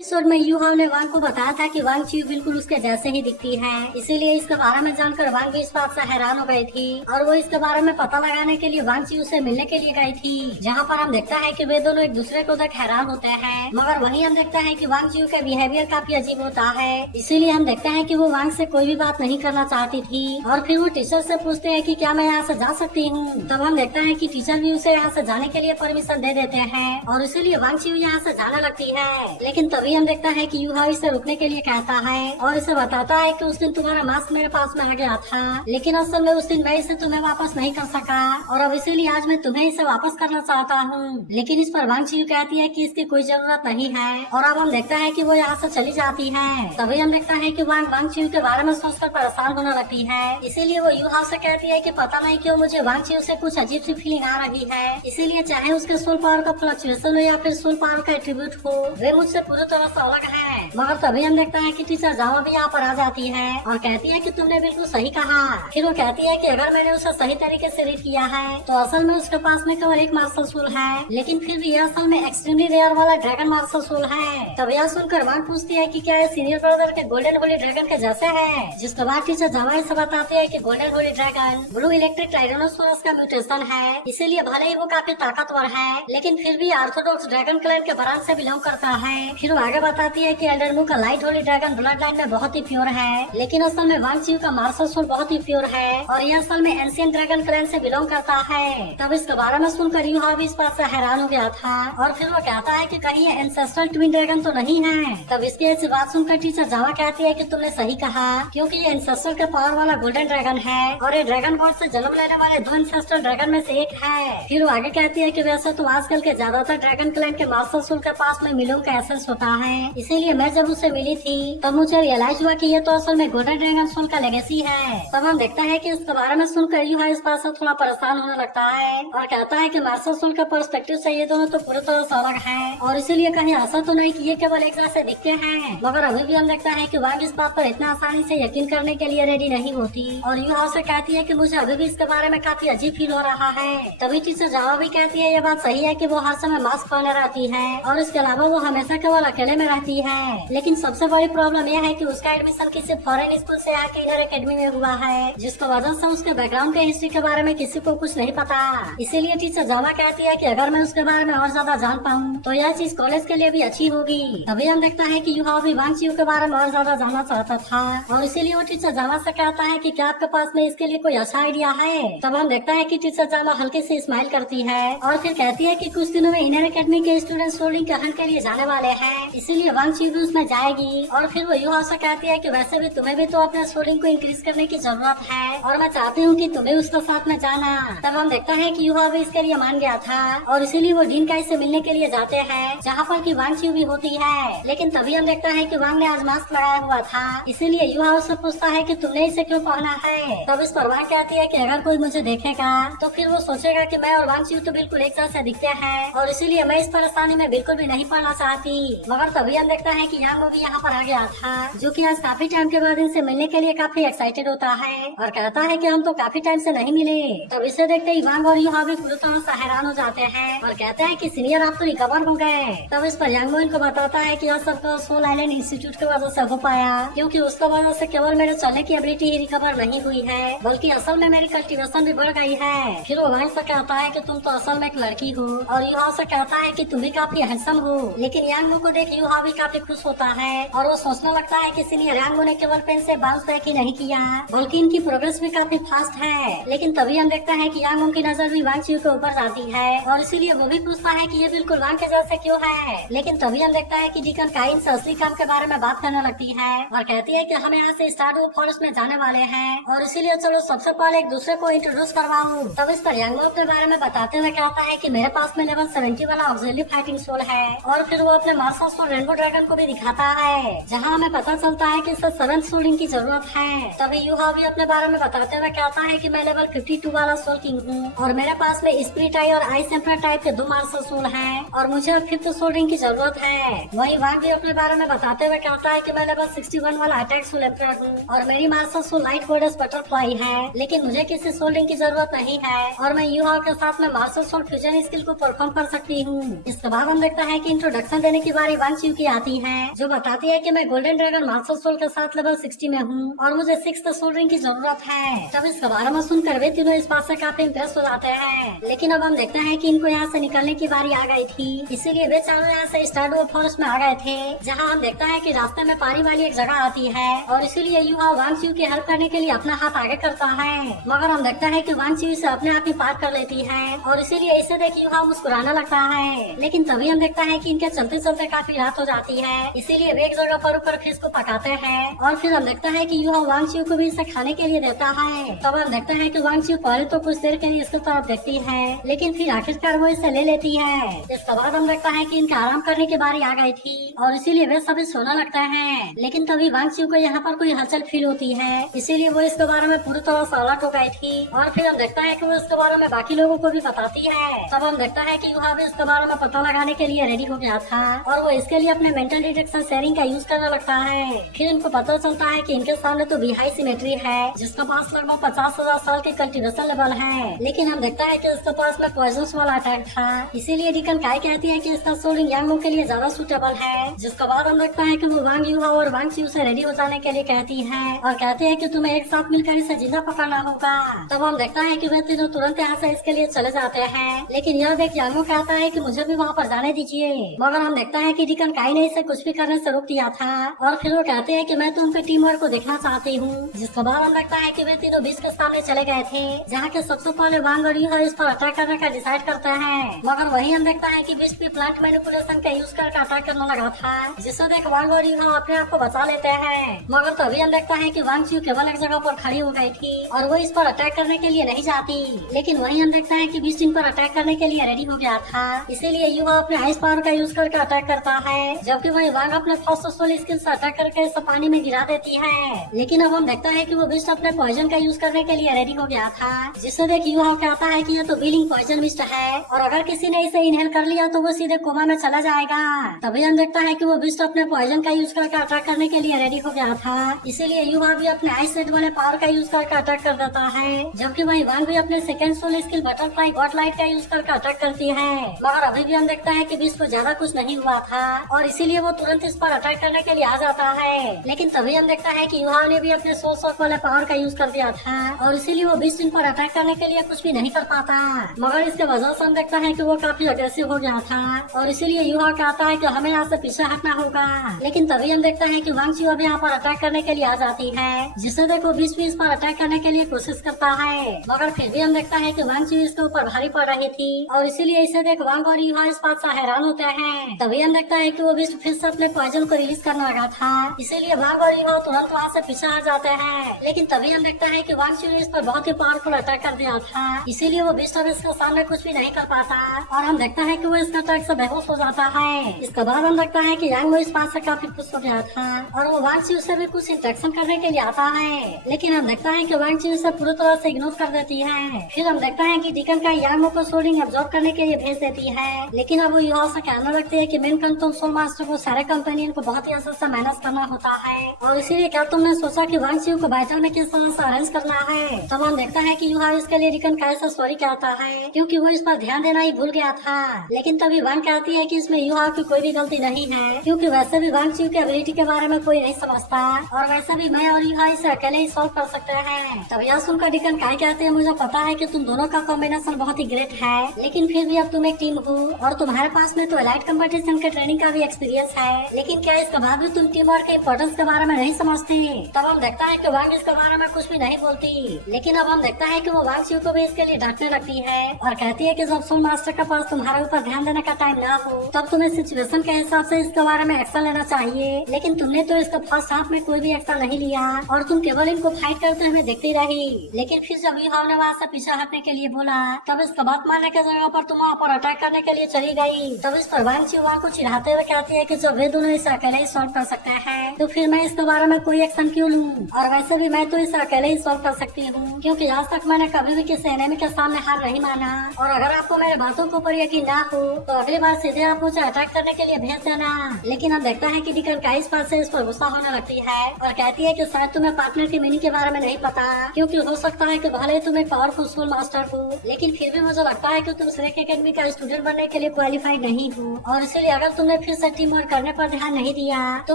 Episode में you have ने वांग को बताया था कि वांग चीयू बिल्कुल उसके जैसे ही दिखती है, इसीलिए इसके बारे में जानकर वांग भी इस बात से हैरान हो गई थी और वो इसके बारे में पता लगाने के लिए वांग चीयू से मिलने के लिए गई थी। जहाँ पर हम देखता है कि वे दोनों एक दूसरे को देख हैरान होते हैं, मगर वहीं हम देखता है कि वांग चीयू का बिहेवियर काफी अजीब होता है। इसीलिए हम देखते हैं कि वो वांग से कोई भी बात नहीं करना चाहती थी और फिर वो टीचर से पूछते हैं कि क्या मैं यहाँ से जा सकती हूँ। तब हम देखते हैं कि टीचर भी उसे यहाँ से जाने के लिए परमिशन दे देते हैं और इसीलिए वांग चीयू यहाँ से जाने लगती है। लेकिन तभी हम देखता है कि यू हाव इसे रुकने के लिए कहता है और इसे बताता है कि उस दिन तुम्हारा मास्क मेरे पास में आ गया था, लेकिन असल में उस दिन मैं इसे तुम्हें वापस नहीं कर सका और अब इसीलिए आज मैं तुम्हें इसे वापस करना चाहता हूँ। लेकिन इस पर वांग चीयू कहती है कि इसकी कोई जरूरत नहीं है और अब हम देखता है कि वो यहाँ से चली जाती है। तभी हम देखता है कि वांग चीयू के बारे में सोचकर परेशान होने लगती है, इसीलिए वो यू हाव से कहती है कि पता नहीं क्यों मुझे वांग चीयू से कुछ अजीब सी फीलिंग आ रही है, इसीलिए चाहे उसके सोल पावर का फ्लक्चुएशन हो या फिर सोल पावर का एट्रीब्यूट हो, वे मुझसे पूरी तरह से अलग है। मगर तभी हम देखता है कि टीचर जावा भी यहाँ पर आ जाती है और कहती है कि तुमने बिल्कुल सही कहा। फिर वो कहती है कि अगर मैंने उसे सही तरीके से रीड किया है तो असल में उसके पास में केवल एक मार्शल सोल है, लेकिन फिर भी यह असल में एक्सट्रीमली रेयर वाला ड्रैगन मार्शल सोल है। तब यह सुनकर वांग पूछती है कि क्या ये सीनियर ब्रदर के गोल्डन होली ड्रैगन के जैसे है, जिसके बाद टीचर जावा से बताती है कि golden holy dragon blue electric tyrannosaurus का म्यूटेशन है, इसीलिए भले ही वो काफी ताकतवर है लेकिन फिर भी ऑर्थोडॉक्स ड्रैगन क्लैन के ब्रांच से बिलोंग करता है। फिर वो आगे बताती है कि एल्डरमू का light Holi dragon blood line में बहुत ही प्योर है, लेकिन असल में वांग चीयू का मार्शल सोल बहुत ही प्योर है और यह असल में एंशिएंट ड्रैगन क्लैन से बिलोंग करता है। तब इसके बारे में सुनकर यू हाव इस बात से हैरान हो गया था और फिर वो कहता है कि कहीं ये एंसेस्ट्रल ट्विन ड्रैगन तो नहीं है। तब इसकी ऐसी बात सुनकर टीचर जावा कहती है कि तुमने सही कहा, क्योंकि ये एंसेस्ट्रल के पावर वाला गोल्डन ड्रैगन है और ये ड्रैगन गॉड से जन्म लेने वाले दो एंसेस्ट्रल ड्रैगन में से एक है। फिर वो आगे कहती है कि वैसे तो आजकल के ज्यादातर ड्रैगन क्लैन के मार्शल सोल के पास में मिलोंग का एसेंस होता है, इसीलिए मैं जब उससे मिली थी तब मुझे रियलाइज हुआ कि ये तो असल में गोल्डन ड्रैगन सोल का लेगेसी है। तब हम देखता है कि इसके बारे में सुनकर यू हाव इस बात से थोड़ा परेशान होने लगता है और कहता है कि मार्शल सोल के पर्सपेक्टिव से ये दोनों तो पूरी तरह से अलग है और इसीलिए कहीं ऐसा तो नहीं कि ये केवल एक जैसे दिखते हैं। मगर अभी भी हम देखता है कि वांग इस बात पर इतना आसानी से यकीन करने के लिए रेडी नहीं होती और यू हाव से कहती है कि मुझे अभी भी इसके बारे में काफी अजीब फील हो रहा है। तभी टीचर जावा भी कहती है ये बात सही है कि वो हर समय मास्क पहने रहती है और इसके अलावा वो हमेशा केवल अकेले में रहती है, लेकिन सबसे बड़ी प्रॉब्लम यह है कि उसका एडमिशन किसी फॉरेन स्कूल से आके इधर एकेडमी में हुआ है, जिसकी वजह से उसके बैकग्राउंड के हिस्ट्री के बारे में किसी को कुछ नहीं पता। इसीलिए टीचर जावा कहती है कि अगर मैं उसके बारे में और ज्यादा जान पाऊँ तो यह चीज कॉलेज के लिए भी अच्छी होगी। तभी हम देखता है कि यू हाव भी वांग चीयू के बारे में और ज्यादा जानना चाहता था और इसीलिए वो टीचर जावा से कहता है कि क्या आपके पास में इसके लिए कोई अच्छा आइडिया है। तब हम देखता है कि टीचर जावा हल्के से स्माइल करती है और फिर कहती है कि कुछ दिनों में इनर एकेडमी के स्टूडेंट सोल्डिंग के हंट के लिए जाने वाले हैं, इसीलिए वांग चीयू भी उसमें जाएगी। और फिर वो यू हाव से कहती है कि वैसे भी तुम्हें भी तो अपने सोल्डिंग को इंक्रीज करने की जरूरत है और मैं चाहती हूँ कि तुम्हें उसके साथ में जाना। तब हम देखता है कि यू हाव भी इसके लिए मान गया था और इसीलिए वो डीन काई से मिलने के लिए जाते हैं, जहाँ पर कि वांग चीयू भी होती है। लेकिन तभी हम देखता है कि वांग ने आज मास्क लगाया हुआ था, इसीलिए यू हाव से पूछता है कि तुमने इसे क्यों पहना है। तब इस पर वांग कहती है कि अगर कोई मुझे देखेगा तो फिर वो सोचेगा कि मैं और वांग चीयू तो बिल्कुल एक जैसे दिखते हैं और इसीलिए मैं इस परेशानी में बिल्कुल भी नहीं पड़ना चाहती। मगर तभी हम देखता है कि यांग भी यहाँ पर आ गया था, जो कि आज काफी टाइम के बाद इनसे मिलने के लिए काफी एक्साइटेड होता है और कहता है कि हम तो काफी टाइम से नहीं मिले। तब इसे देखते ही वांग और यू हाव भी पूरी तरह से हैरान हो जाते हैं और कहते हैं कि सीनियर आप तो रिकवर हो गए। तब इस पर यांगो इनको बताता है कि यह सब सोल आइलैंड इंस्टीट्यूट की वजह से हो पाया, क्योंकि उसकी वजह से केवल मेरे चलने की एबिलिटी ही रिकवर नहीं हुई है बल्कि असल में मेरी कल्टीवेशन भी बढ़ गई है। फिर वो वांग से कहता है कि तुम तो असल में एक लड़की हो और यू हाव से कहता है कि तुम भी काफी हैंडसम हो। लेकिन यांगो को देख यू हाव भी काफी खुश होता है और वो सोचने लगता है कि सीनियर यांगो ने केवल पेन से बाउंस बैक ही नहीं किया बल्कि इनकी प्रोग्रेस भी काफी फास्ट है। लेकिन तभी हम देखता है कि यांगो की नजर भी वांग चीयू के ऊपर जाती है और इसीलिए वो भी पूछता है कि ये बिल्कुल वांग के जैसे क्यों है। लेकिन तभी हम देखता है कि डीकन काइन से असली काम के बारे में बात करने लगती है और कहती है कि हम यहाँ से स्टारडू फॉरेस्ट में जाने वाले हैं और इसीलिए चलो सबसे पहले एक दूसरे को इंट्रोड्यूस करवाऊं। तब इस पर यांगो के बारे में बताते हुए कहता है कि मेरे पास में लेवल 70 वाला ऑक्सिलरी फाइटिंग सोल है और फिर वो अपने मार्शल सोल रेनबो ड्रैगन को भी दिखाता है, जहाँ हमें पता चलता है कि इसे 7th सोल्डिंग की जरूरत है। तभी यू हाव भी अपने बारे में बताते हुए कहता है कि मैं लेवल 52 वाला सोल किंग हूँ और मेरे पास में स्पिरिट आई और आइस एम्परर टाइप के 2 मार्शल सोल हैं और मुझे अब 5th सोल्डिंग की जरूरत है। वही वांग भी अपने बारे में बताते हुए कहता है कि मैं लेवल 61 वाला अटैक सोल एम्परर हूँ और मेरी martial soul light goddess butterfly है, लेकिन मुझे किसी सोल्डिंग की जरूरत नहीं है और मैं यू हाव के साथ में मार्शल सोल फ्यूजन स्किल को परफॉर्म कर सकती हूँ। इसके बाद हम देखता है कि इंट्रोडक्शन देने की बारी वांग चियू की आती है, जो बताती है कि मैं गोल्डन ड्रैगन मास्टर सोल के साथ लेवल 60 में हूँ और मुझे 6th सोल रिंग की जरूरत है। तब इसके बारे में सुनकर वे तीनों इस बात से काफी इम्प्रेस हो जाते हैं। लेकिन अब हम देखते हैं कि इनको यहाँ से निकलने की बारी आ गई थी, इसीलिए वे चारों यहाँ से स्टारडू फॉरेस्ट में आ गए थे, जहाँ हम देखता है कि रास्ते में पानी वाली एक जगह आती है और इसीलिए युवा वांग चियू की हेल्प करने के लिए अपना हाथ आगे करता है। मगर हम देखता है कि वांग चियू इसे अपने आप ही पार कर लेती है और इसीलिए इसे देख युवा मुस्कुराने लगता है। लेकिन तभी हम देखता है कि इनके चलते चलते काफी रात हो जाती है, इसीलिए वे एक जगह पर ऊपर फिश को पकाते हैं और फिर हम देखता है कि युवा वांग चियू को भी इसे खाने के लिए देता है। तब हम देखता है कि वांग चियू पहले तो कुछ देर के लिए इसकी तरफ देखती है, लेकिन फिर आखिरकार वो इसे ले लेती है। इसके बाद हम देखता है कि इनका आराम करने की बारी आ गई थी और इसीलिए वे सभी सोने लगते हैं। लेकिन तभी वांग चियू को यहाँ पर कोई हलचल फील होती है, इसीलिए वो इसके बारे में पूरी तरह से अलर्ट हो गई थी और फिर हम देखता है कि वो इसके बारे में बाकी लोगों को भी बताती है। तब हम देखता है कि युवा भी इसके बारे में पता लगाने के लिए रेडी हो गया था और वो इसके लिए अपने मेंटल डिटेक्शन शेयरिंग का यूज करने लगता है। फिर इनको पता चलता है कि इनके सामने तो हाई सिमेट्री है, जिसका पास लगभग 50,000 साल के कल्टीवेशन लेवल है। लेकिन हम देखता है कि इसके पास में पॉइजनस वाला अटैक था, इसीलिए डिकन काय कहती है कि इसका सोलिंग यांगो के लिए ज्यादा सुटेबल है। जिसके बाद हम देखता है कि वो वांग युवा और वांग चियू से रेडी हो जाने के लिए कहती है और कहते हैं कि तुम्हें एक साथ मिलकर इसे जिंदा पकड़ना होगा। तब हम देखता है कि वे तीनों तुरंत यहाँ से इसके लिए चले जाते हैं, लेकिन यह देख यांगो कहता है कि मुझे भी वहाँ पर जाने दीजिए। मगर हम देखता है कि डिकन काय ने इसे कुछ भी करने से रोक दिया था और फिर वो कहते हैं कि मैं तो उनके टीम वर्क को देखना चाहती हूँ। जिसके बाद हम देखता है कि वे तीनों बीच के सामने चले गए थे, जहाँ के सबसे पहले वांग और युवा इस पर अटैक करने का डिसाइड करते हैं। मगर वही हम देखता है कि बीच भी प्लांट मैनिपुलेशन का यूज करके अटैक करने लगा था, जिससे देख वांग और युवा अपने आप को बचा लेते हैं। मगर तभी हम देखता है कि वांग चियू केवल एक जगह पर खड़ी हो गई थी और वो इस पर अटैक करने के लिए नहीं जाती। लेकिन वही हम देखता है कि बीच इन पर अटैक करने के लिए रेडी हो गया था, इसीलिए युवा अपने आइस पावर का यूज करके अटैक करता है, जबकि वही वांग अपने फर्स्ट सोल स्किल से अटैक करके इसे पानी में गिरा देती है। लेकिन अब हम देखता है कि वो बिस्ट अपने पॉइजन का यूज करने के लिए रेडी हो गया था, जिससे देख युवा कहता है कि ये तो बीलिंग पॉइजन मिस्ट है और अगर किसी ने इसे इनहेल कर लिया तो वो सीधे कोमा में चला जाएगा। तभी हम देखता है कि वो बिस्ट अपने पॉइजन का यूज करके अटैक करने के लिए रेडी हो गया था, इसीलिए युवा भी अपने आइस सेट वाले पावर का यूज करके अटैक कर देता है, जबकि वही वांग भी अपने second soul skill butterfly god light का यूज करके अटैक करती है। मगर अभी भी हम देखता है कि बिस्ट को ज्यादा कुछ नहीं हुआ था और इसीलिए वो तुरंत इस पर अटैक करने के लिए आ जाता है। लेकिन तभी हम देखता है कि युवा ने भी अपने सोल शॉक वाले पावर का यूज कर दिया था और इसीलिए वो बिस्ट इन पर अटैक करने के लिए कुछ भी नहीं कर पाता। मगर इसके वजह से हम देखता है कि वो काफी अग्रेसिव हो गया था और इसीलिए युवा कहता है कि हमें यहाँ से पीछे हटना होगा। लेकिन तभी हम देखता है कि वांग चियू अभी यहाँ पर अटैक करने के लिए आ जाती है, जिससे देखो बीच भी इस पर अटैक करने के लिए कोशिश करता है। मगर फिर भी हम देखता है कि वांग चियू इसके ऊपर भारी पड़ रही थी और इसीलिए इसे देख वांग और युवा इस बात से हैरान होते हैं। तभी हम देखता है कि वो बीच फिर से अपने पॉइजन को रिलीज करने लगा था, इसीलिए वांग और युवा तुरंत वहाँ से पीछे आ जाते हैं। लेकिन तभी हम देखता है कि वांग चियू ने इस पर बहुत ही पावरफुल अटैक कर दिया था, इसीलिए वो बीच अब इसके सामने कुछ भी नहीं कर पाता और हम देखता है कि वो इसका अटैक से बेहोश हो जाता है। इसके बाद हम देखता है कि यांग वो इस बात से काफी खुश हो गया था और वो वांग चियू से भी कुछ इंटरेक्शन करने के लिए आता है। लेकिन हम देखता है कि वांग चियू इसे पूरी तरह से इग्नोर कर देती है। फिर हम देखता है कि डिकन का यांग को सोलिंग एब्जॉर्ब करने के लिए भेज देती है, लेकिन अब वो युवा से कहने लगती है कि मेन कंट्रोल सोल मास्टर को सारे कंपनी को बहुत ही अच्छे से मैनेज करना होता है और इसीलिए क्या तुमने सोचा कि वांग चियू को बैटल में किस तरह से अरेंज करना है। तब हम देखता है कि युवा इसके लिए डिकन का ऐसा सॉरी कहता है, क्योंकि वो इस पर ध्यान देना ही भूल गया था। लेकिन तभी वांग कहती है कि इसमें युवा की कोई भी गलती नहीं है, क्योंकि वैसे भी वांग चियू की एबिलिटी के बारे में कोई नहीं समझता और वैसे भी मैं और युवा इसे अकेले ही सॉल्व कर सकते हैं। तब यह सुनकर डिकन काय कहते हैं, मुझे पता है कि तुम दोनों का कॉम्बिनेशन बहुत ही ग्रेट है, लेकिन फिर भी अब तुम एक टीम हो और तुम्हारे पास में तो एलाइट कंपटीशन के ट्रेनिंग का भी एक्सपीरियंस है, लेकिन क्या इसके बाद भी तुम टीम वर्क के इम्पोर्टेंस के बारे में नहीं समझते। तब हम देखता है कि वांग इसके बारे में कुछ भी नहीं बोलती, लेकिन अब हम देखता है कि वो वांग चियू को भी इसके लिए डांटने लगती है और कहती है कि जब सोल मास्टर के पास तुम्हारे ऊपर ध्यान देने का टाइम ना हो तब तुम्हें सिचुएशन के हिसाब से इसके बारे में एक्शन लेना चाहिए, लेकिन तुमने तो इसका फर्स्ट हाफ में कोई भी एक्शन नहीं लिया और तुम केवल इनको फाइट करते हुए देखती रही। लेकिन फिर जब युवा ने वहाँ से पीछे हटने के लिए बोला तब इसका बात मानने के जगह पर तुम वहाँ पर अटैक करने के लिए चली गई। तब इस पर वांग चियू को चिढ़ाते हुए कहती है कि जब वे दोनों इसे अकेले ही सॉल्व कर सकते हैं तो फिर मैं इसके बारे में कोई एक्शन क्यों लूँ, और वैसे भी मैं तो इसे अकेले ही सॉल्व कर सकती हूँ, क्योंकि आज तक मैंने कभी भी किसी एनिमी के सामने हार नहीं माना। और अगर आपको मेरे बातों के ऊपर यकीन ना हो तो अगली बार सीधे आप मुझे अटैक करने के लिए भेज देना। लेकिन अब देखता है कि डिकन का इस बात से इस पर गुस्सा होने लगती है और कहती है कि शायद तुम्हें पार्टनर की मीनिंग के बारे में नहीं पता, क्योंकि हो सकता है कि भले ही तुम एक पावरफुल सोल मास्टर हो, लेकिन फिर भी मुझे लगता है कि तुम श्रेक एकेडमी का स्टूडेंट बनने के लिए क्वालिफाइड नहीं हो और इसीलिए अगर तुमने तुमने फिर से टीम वर्क करने पर ध्यान नहीं दिया तो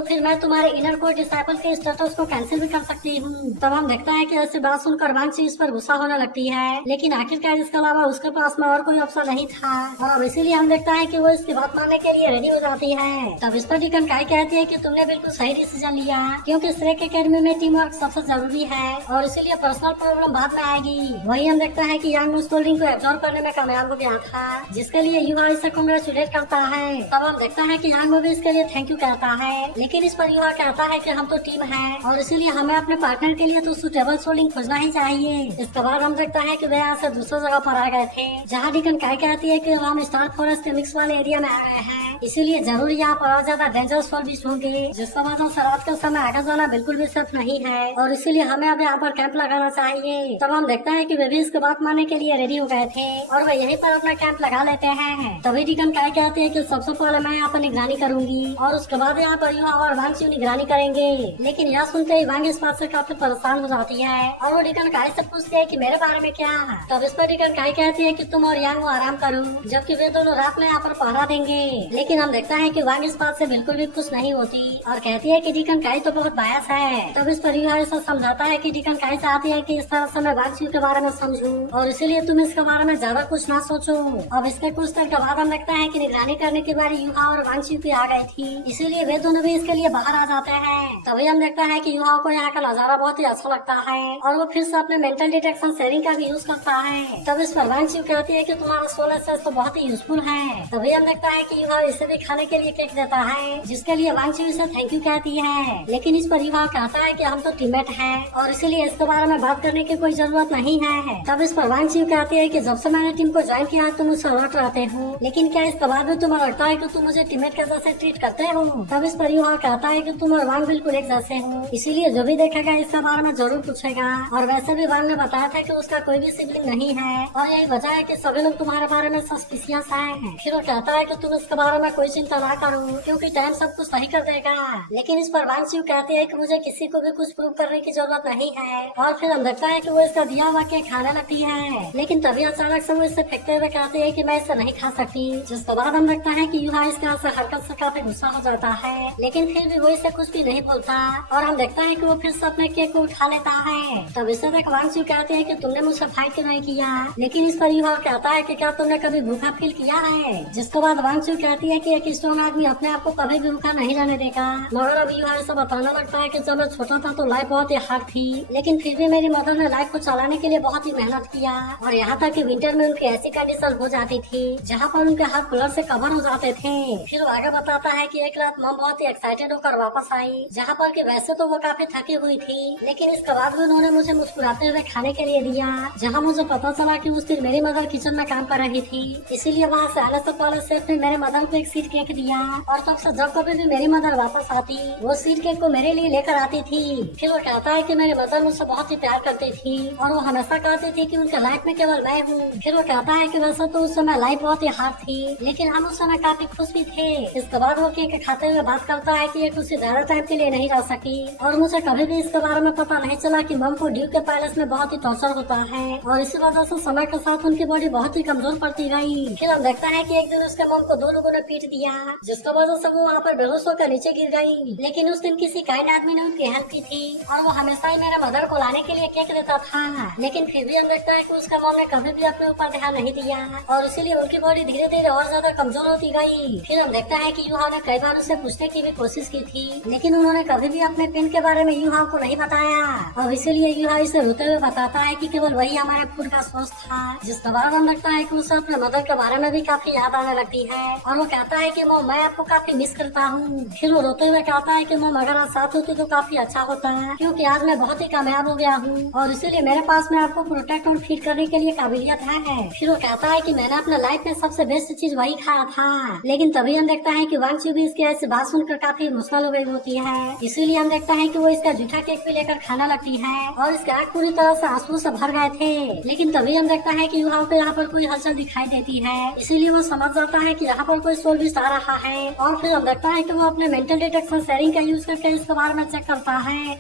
फिर मैं तुम्हारे इनर कोर डिसाइपल के स्टेटस को कैंसिल भी कर सकती हूँ। तब हम देखता है कि ऐसी बात सुनकर वांगची इस पर गुस्सा होने लगती है, लेकिन आखिरकार इसके अलावा उसके पास में और कोई ऑप्शन नहीं था और अब इसीलिए हम देखता है कि वो इसकी बात मानने के लिए रेडी हो जाती है। तब इस पर डिकन काई कहती है कि तुमने बिल्कुल सही डिसीजन लिया, क्योंकि श्रेक एकेडमी में टीम वर्क सबसे जरूरी है और इसीलिए पर्सनल प्रॉब्लम बाद में आएगी। वही हम देखता है कि यांग उस कोल्ड को एब्जॉर्ब करने में कामयाब हो गया था, जिसके लिए युवा इसे कांग्रेचुलेट करता है। तब हम देखता है कि यांग भी इसके लिए थैंक यू कहता है, लेकिन इस पर युवा कहता है कि हम तो टीम है और इसीलिए हमें अपने पार्टनर के लिए तो सुटेबल सोल्डिंग खोजना ही चाहिए। इसके बाद हम देखता है कि वे यहाँ से दूसरी जगह पर आ गए थे, जहाँ डिकन काई कहती है कि हम स्टार फॉरेस्ट के मिक्स वाले एरिया में आ गए हैं, इसीलिए जरूर यहाँ पर और ज्यादा डेंजरस फॉल भी होंगे, जिसका वजह से रात के समय आगे जाना बिल्कुल भी सेफ नहीं है और इसीलिए हमें अब यहाँ पर कैंप लगाना चाहिए। तब हम देखता है कि वे भी इसके बात मानने के लिए रेडी हो गए थे और वे यहीं पर अपना कैंप लगा लेते हैं। तभी डिकन काई कहते हैं कि सबसे पहले मैं यहाँ पर निगरानी करूंगी और उसके बाद यहाँ पर युवा और वांगची निगरानी करेंगे। लेकिन यह सुनते ही वांग इस बात से काफी परेशान हो जाती है और वो डिकन काई से पूछती है कि मेरे बारे में क्या। तब इस पर डिकन काई कहती है कि तुम और यांग आराम करो, जबकि वे दोनों रात में यहाँ पर पहरा देंगे। लेकिन हम देखता है कि वांग इस बात से बिल्कुल भी खुश नहीं होती और कहती है कि डिकन काई तो बहुत बायस है। तब इस पर युवा इसे समझाता है कि डिकन काई चाहती है कि इस तरह से मैं वांगची के बारे में समझूं और इसीलिए तुम इसके बारे में ज्यादा कुछ ना सोचो। अब इसके कुछ देर के बाद हम देखता है कि निगरानी करने के बारे युवा और वांगची आ गई थी, इसीलिए वे दोनों भी इसके लिए बाहर आ जाते हैं। तभी हम देखता है कि युवा को यहाँ का नजारा बहुत ही अच्छा लगता है और वो फिर से अपने मेंटल डिटेक्शन शेयरिंग का भी यूज करता है। तब इस पर वांगची कहती है कि तुम्हारा सोल एसेस तो बहुत ही यूजफुल है। तभी हम देखता है कि युवा इसे भी खाने के लिए केक देता है, जिसके लिए वांगची इसे थैंक यू कहती है। लेकिन इस पर युवा कहता है कि हम तो टीममेट हैं और इसीलिए इसके बारे में बात करने की कोई जरूरत नहीं है। तब इस पर वांगची कहती है कि जब से मैंने टीम को ज्वाइन किया तुम मुझसे अलर्ट रहते हो, लेकिन क्या इसके बाद भी तुम्हें लगता है कि तुम मुझे टीममेट के जैसे ट्रीट करते हो। तब इस पर युवा कहता है कि तुम और वांग बिल्कुल एक जैसे हो, इसीलिए जो भी देखेगा इसके बारे में जरूर पूछेगा और वैसे भी वांग ने बताया था कि उसका कोई भी सिबलिंग नहीं है और यही वजह है कि सभी लोग तुम्हारे बारे में सस्पिशियस हैं। फिर वो कहता है कि तुम इसके बारे में कोई चिंता ना करो, क्योंकि टाइम सब कुछ सही कर देगा। लेकिन इस पर वांगची कहती है कि मुझे किसी को भी कुछ प्रूव करने की जरूरत नहीं है और फिर हम देखता है कि वो इसका दिया हुआ केक खाने लगती है। लेकिन तभी अचानक से वो इसे फेंकते हुए कहती है कि मैं इसे नहीं खा सकती, जिसके बाद हम देखता है कि युवा इसके हरकत से काफी गुस्सा हो जाता है, लेकिन फिर भी वो इसे कुछ भी नहीं बोलता और हम देखता है कि वो फिर से अपने केक को उठा लेता है। तब इसे देख वांगची कहते हैं कि तुमने मुझसे फाइट क्यों नहीं किया। लेकिन इस पर युवा कहता है कि क्या तुमने कभी भूखा फील किया है, जिसके बाद वांगची कहती है कि एक स्ट्रॉन्ग आदमी अपने आप को कभी भी भूखा नहीं रहने देगा। मगर अब युवा इसे बताने लगता है कि जब मैं छोटा था तो लाइफ बहुत ही हार्ड थी, लेकिन फिर भी मेरी मदर ने लाइफ को चलाने के लिए बहुत ही मेहनत किया और यहाँ तक कि विंटर में उनकी ऐसी कंडीशन हो जाती थी जहाँ पर उनके हाथ कलर से कवर हो जाते थे। फिर वो आगे बताता है कि एक रात मम बहुत ही एक्साइटेड होकर वापस आई, जहाँ पर कि वैसे तो वो काफी थकी हुई थी, लेकिन इसके बाद भी उन्होंने मुझे मुस्कुराते हुए खाने के लिए दिया, जहाँ मुझे पता चला कि उस दिन मेरी मदर किचन में काम कर रही थी। इसीलिए वहाँ से आने से पहले सेफ ने मेरे मदर को एक सीट केक दिया और तब से जब कभी भी मेरी मदर वापस आती वो सीट केक को मेरे लिए लेकर आती थी। फिर वो कहता है कि मेरी मदर मुझसे बहुत ही प्यार करती थी और वो हमेशा कहती थी कि उनके लाइफ में केवल मैं हूँ। फिर वो कहता है कि वैसे तो उस समय लाइफ बहुत ही हार्ड थी, लेकिन हम उस समय काफी खुश भी थे। इसके बाद वो केक खाते हुए बात करता है कि ये कुछ ज्यादा टाइम के लिए नहीं रह सकी और मुझे कभी भी इसके बारे में पता नहीं चला कि मम को ड्यूक के पैलेस में बहुत ही टॉर्चर होता है और इसी वजह से समय के साथ उनकी बॉडी बहुत ही कमजोर पड़ती गई। फिर हम देखता है कि एक दिन उसके मम को दो लोगों ने पीट दिया, जिसकी वजह से वो वहाँ पर बेहोश होकर नीचे गिर गई। लेकिन उस दिन किसी काइंड आदमी ने उनकी हेल्प की थी और वो हमेशा ही मेरे मदर को लाने के लिए केक देता था, लेकिन फिर भी हम देखता है कि उसका मम ने कभी भी अपने ऊपर ध्यान नहीं दिया और इसीलिए उनकी बॉडी धीरे धीरे और ज्यादा कमजोर होती गई। फिर हम देखता है कि युहा ने कई बार उसे पूछने की भी कोशिश की थी, लेकिन उन्होंने कभी भी अपने पेन के बारे में युहा को नहीं बताया और इसीलिए युहा इसे रोते हुए बताता है कि केवल वही हमारे फूड का सोर्स था। जिसके बाद हम लगता है कि उसे अपने मदर के बारे में भी काफी याद आने लगती है और वो कहता है कि मॉम मैं आपको काफी मिस करता हूँ। फिर वो रोते हुए कहता है कि मॉम अगर आप साथ होती तो काफी अच्छा होता है, क्योंकि आज मैं बहुत ही कामयाब हो गया हूँ और इसीलिए मेरे पास में आपको प्रोटेक्ट और फीड करने के लिए काबिलियत है। फिर वो कहता है कि मैंने अपने लाइफ में सबसे बेस्ट चीज वही खाया था, लेकिन तभी हम देखता है कि वांगचू भी इसकी ऐसी बात सुनकर काफी इमोशनल हो गई होती है। इसीलिए हम देखता है कि वो इसका जूठा केक भी लेकर खाना लगती है और इसके आँख पूरी तरह से आंसू से भर गए थे। लेकिन तभी हम देखता है कि युवा को यहाँ पर कोई हलचल दिखाई देती है, इसीलिए वो समझ जाता है कि यहाँ पर कोई सोल भी आ रहा है और फिर हम देखता है कि वो अपने मेंटल डिटेक्शन शेयरिंग का यूज करके इसके बारे में चेक करता है।